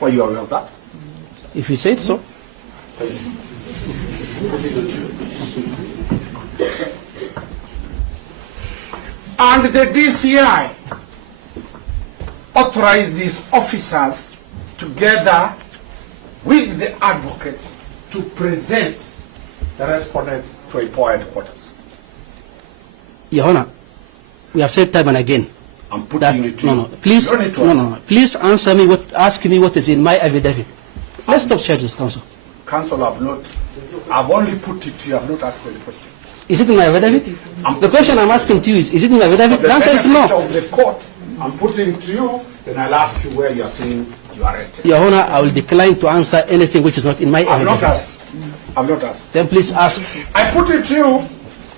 Were you aware of that? If you said so. And the DCI authorized these officers together with the advocate to present the respondent to IPOA headquarters. Your Honor, we have said time and again. I'm putting it to no, you. no, please, You don't need to answer. Please answer me. Ask me what is in my affidavit. Let's stop charges, Counsel. Counsel, I've only put it to you. I've not asked you the question. Is it in my affidavit? The question I'm asking to you is it in my affidavit? The answer is no. Of the court, I'm putting it to you. Then I'll ask you where you are saying you are arrested. Your Honor, I will decline to answer anything which is not in my affidavit. I've not asked. I've not asked. Then please ask. I put it to you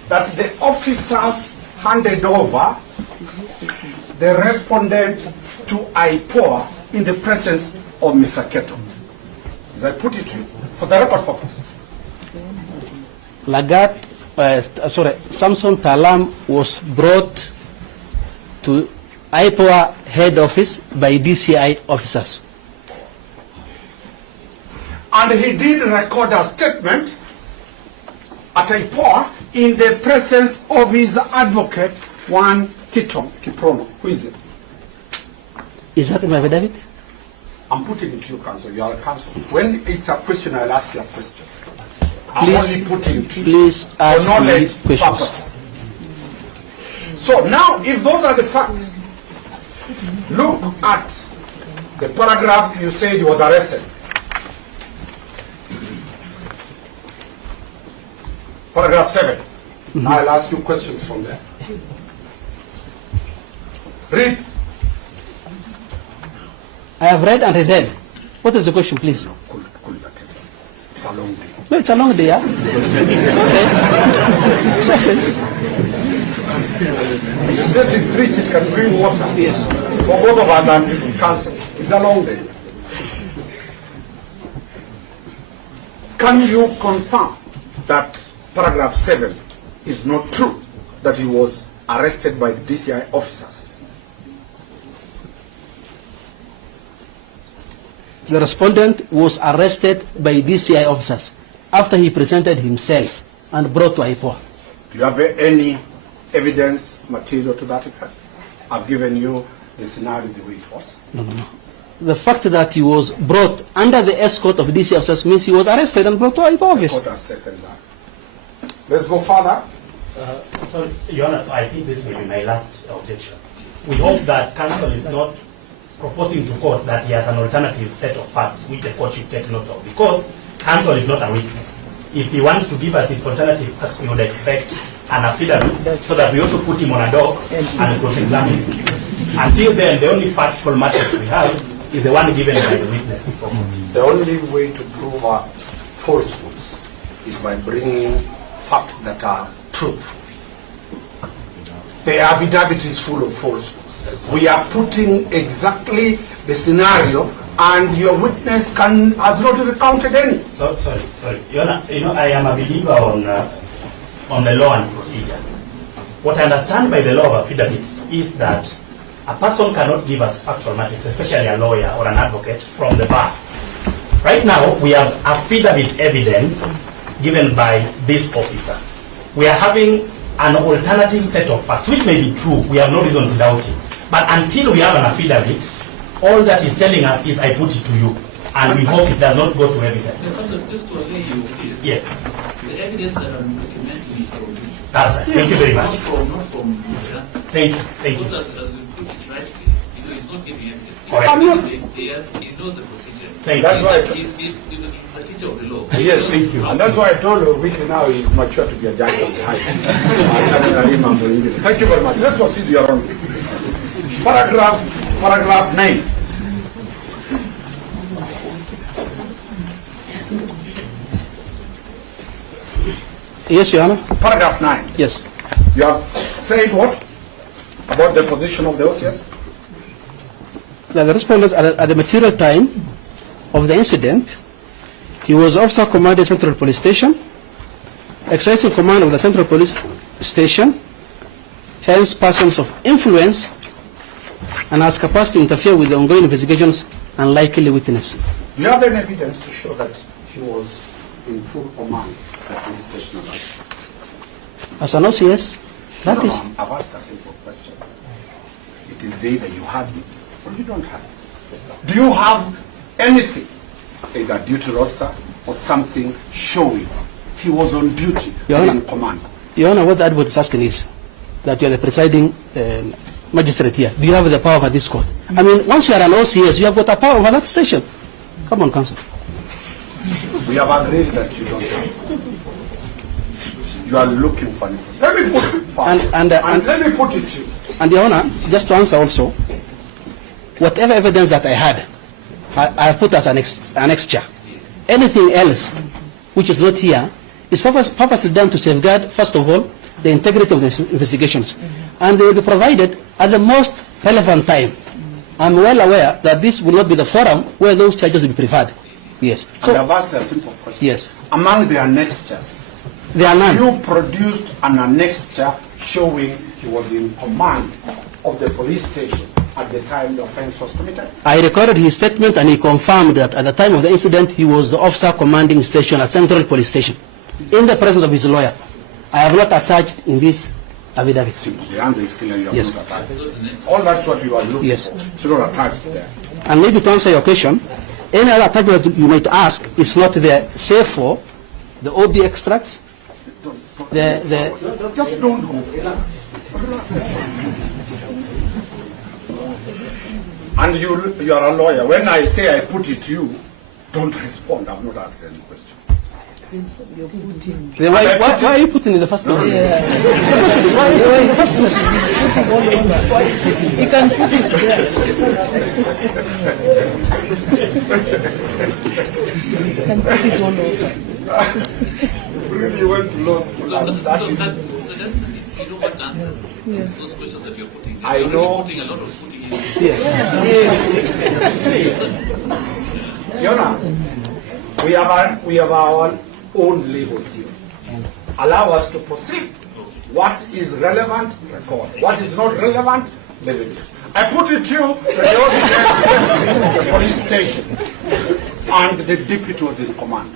that the officers handed over the respondent to IPOA in the presence of Mr. Keto. As I put it to you, for the record purposes. Samson Talam was brought to IPOA head office by DCI officers. And he did record a statement at IPOA in the presence of his advocate, Juan Kiprono. Who is it? Is that in my affidavit? I'm putting it to you, counsel. You are a counsel. When it's a question, I'll ask you a question. Please, I'm only putting it to you please ask for knowledge me questions. purposes. So now, if those are the facts, look at the paragraph you said he was arrested. Paragraph 7. Now I'll ask you questions from there. Read. I have read and read. What is the question, please? It's a long day. No, it's a long day, yeah? It's okay. It's okay. The state is rich, it can bring water. Yes. For both of us and council. It's a long day. Can you confirm that paragraph 7 is not true, that he was arrested by the DCI officers? The respondent was arrested by DCI officers after he presented himself and brought to IPOA. Do you have any evidence material to that effect? I've given you the scenario the way it was. No. The fact that he was brought under the escort of DCI officers means he was arrested and brought to IPOA office. The court has taken that. Let's go further. Sorry, Your Honor, I think this will be my last objection. We hope that counsel is not proposing to court that he has an alternative set of facts which the court should take note of, because counsel is not a witness. If he wants to give us his alternative facts, we would expect an affidavit so that we also put him on a dock and cross-examine him. Until then, the only factual matters we have is the one given by the witness. The only way to prove falsehoods is by bringing facts that are truthful. The affidavit is full of falsehoods. We are putting exactly the scenario, and your witness has not recounted any. So, sorry. Your Honor, I am a believer on the law and procedure. What I understand by the law of affidavits is that a person cannot give us factual matters, especially a lawyer or an advocate, from the bar. Right now, we have affidavit evidence given by this officer. We are having an alternative set of facts, which may be true. We have no reason to doubt it. But until we have an affidavit, all that is telling us is I put it to you. And we hope it does not go to evidence. Just to allay you, yes. The evidence that I'm documenting is from you. That's right. Thank you very much. Not from Mr. Danstan. Thank you. Because as you put it rightly, he's not giving evidence. Correct. He knows the procedure. Thank That's you. right. He's a teacher of the law. Yes, thank you. And that's why I told you, which now is mature to be a judge of the high. Thank you very much. Let's proceed, Your Honor. Paragraph 9. Yes, Your Honor. Paragraph 9. Yes. You have said what? About the position of the OCS? Now, the respondent at the material time of the incident, he was officer commanding Central Police Station, exercising command of the Central Police Station, hence persons of influence and has capacity to interfere with the ongoing investigations and likely witness. Do you have any evidence to show that he was in full command at the police station? As an OCS, that is... No, I've asked a simple question. It is either you have it or you don't have it. Do you have anything, either duty roster or something showing he was on duty in command? Your Honor, what the advocate is asking is that you are the presiding magistrate here. Do you have the power over this court? I mean, once you are an OCS, you have got a power over that station. Come on, counsel. We have agreed that you don't have. You are looking for it. Let me put it fast. And let me put it to you. And Your Honor, just to answer also, whatever evidence that I had, I have put as an extra. Anything else which is not here is purposely done to safeguard, first of all, the integrity of the investigations. And they will be provided at the most relevant time. I'm well aware that this will not be the forum where those charges will be preferred. Yes. So I've asked a simple question. Yes. Among the annexures, there are none. You produced an annexure showing he was in command of the police station at the time the offense was committed? I recorded his statement and he confirmed that at the time of the incident he was the officer commanding station at Central Police Station in the presence of his lawyer. I have not attached in this affidavit. The answer is clear, you have not attached. All that's what you are looking for. It's not attached there. And maybe to answer your question, any other attachment that you might ask is not there, save for the OB extracts, just don't move. And you are a lawyer. When I say I put it to you, don't respond. I've not asked any question. Then why are you putting in the first place? Why in the first place? You can put it there. You can put it all over. Really went to law school. So that's you know what answers those questions that you're putting. I know. Putting a lot of putting in. Yes. Fiona, we have our own legal theory. Allow us to proceed. What is relevant, record. What is not relevant, leave it. I put it to you that the police station and the deputy was in command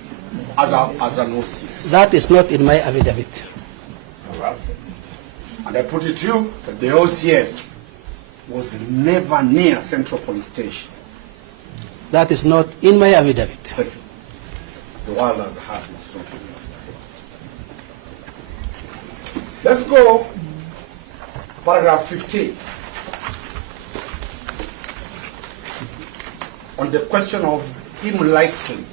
as an OCS. That is not in my affidavit. And I put it to you that the OCS was never near Central Police Station. That is not in my affidavit. The world has had something. Let's go paragraph 15. On the question of him likely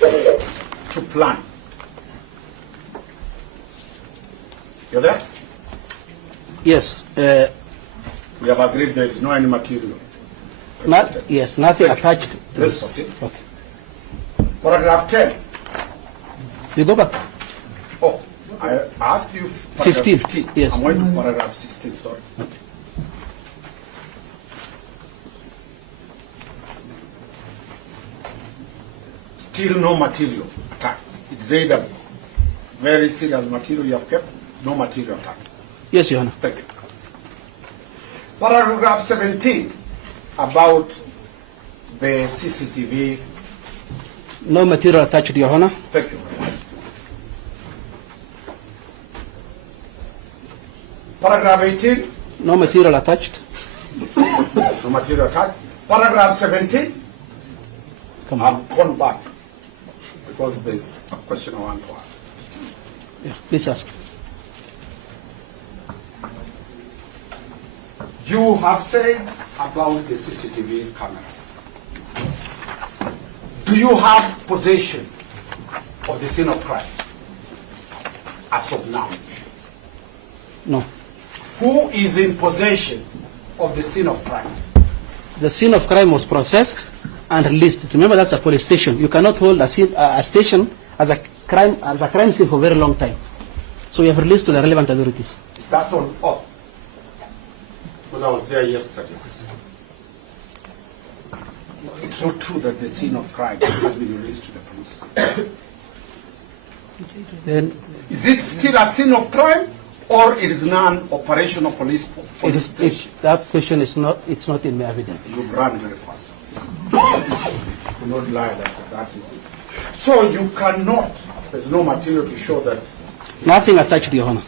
to plan. You're there? Yes. We have agreed there is no any material. Yes, nothing attached. Let's proceed. Okay. Paragraph 10. You go back. Oh, I asked you paragraph 15. Yes. I'm going to paragraph 16, sorry. Okay. Still no material attacked. It's either very serious material you have kept, no material attacked. Yes, Your Honor. Thank you. Paragraph 17 about the CCTV. No material attached, Your Honor. Thank you very much. Paragraph 18. No material attached. No material attached. Paragraph 17. Come on. I've gone back because there's a question I want to ask. Yeah, please ask. You have said about the CCTV cameras. Do you have possession of the scene of crime as of now? No. Who is in possession of the scene of crime? The scene of crime was processed and released. Remember, that's a police station. You cannot hold a station as a crime scene for a very long time. So we have released to the relevant authorities. Is that on off? Because I was there yesterday. It's not true that the scene of crime has been released to the police. Then, Is it still a scene of crime or it is non-operational police station. That question is not, it's not in my evidence. You've run very fast. Do not lie that is it. So you cannot, there's no material to show that. Nothing attached, Your Honor.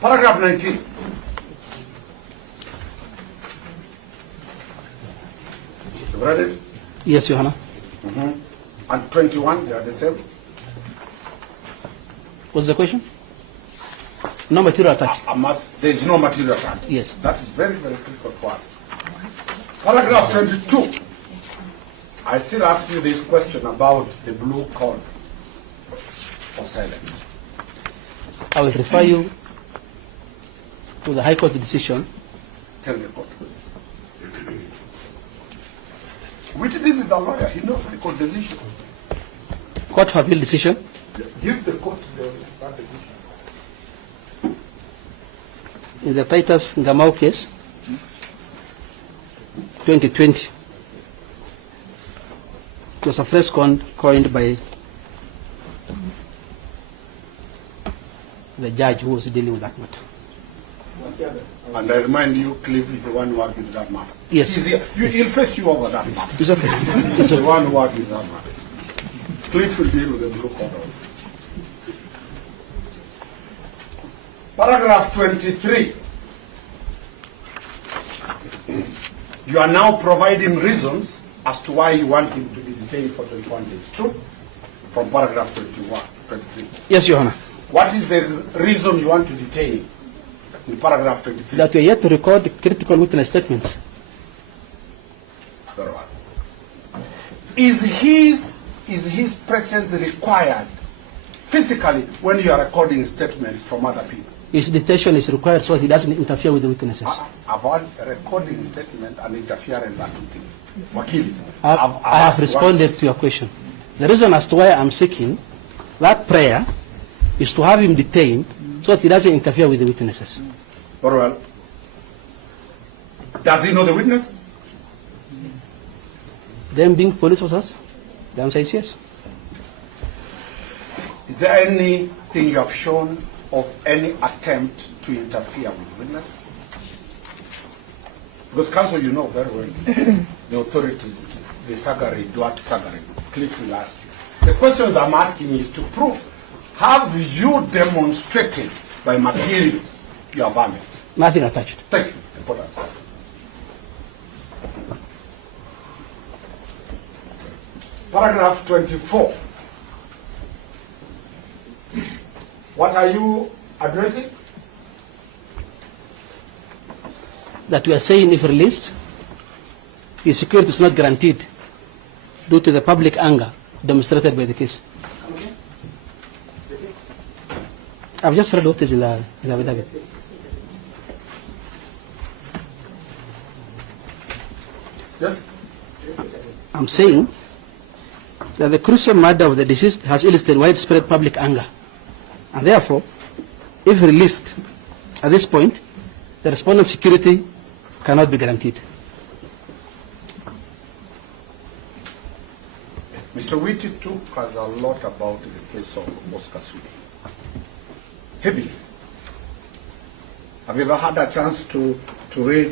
Paragraph 19. You read it? Yes, Your Honor. And 21, they are the same. What's the question? No material attached. There is no material attached. Yes. That is very, very critical to us. Paragraph 22. I still ask you this question about the blue code of silence. I will refer you to the High Court decision. Tell the court. This is a lawyer. He knows the court decision. Court of Appeal decision. Give the court that decision. In the Titus Ngamau case, 2020. It was a phrase coined by the judge who was dealing with that matter. And I remind you, Cliff is the one who argued that matter. Yes. He'll face you over that matter. It's okay. He's the one who argued that matter. Cliff will deal with the blue code. Paragraph 23. You are now providing reasons as to why you want him to be detained for 21 days. True? From paragraph 23. Yes, Your Honor. What is the reason you want to detain him? In paragraph 23. That we are yet to record critical witness statements. Very well. Is his presence required physically when you are recording statements from other people? His detention is required so he doesn't interfere with the witnesses. About recording statement and interference are two things. Wakili, I have responded to your question. The reason as to why I'm seeking that prayer is to have him detained so that he doesn't interfere with the witnesses. Very well. Does he know the witnesses? Them being police officers? The answer is yes. Is there anything you have shown of any attempt to interfere with witnesses? Because counsel, you know very well, the authorities, the Sagari, Duat Sagari, Cliff will ask you. The questions I'm asking is to prove, have you demonstrated by material your varmint? Nothing attached. Thank you. Important stuff. Paragraph 24. What are you addressing? That we are saying if released, his security is not guaranteed due to the public anger demonstrated by the case. I've just read what is in the affidavit. Yes? I'm saying that the crucial murder of the deceased has elicited widespread public anger. And therefore, if released at this point, the respondent's security cannot be guaranteed. Mr. Witty took us a lot about the case of Oscar Sudi. Heavily. Have you ever had a chance to read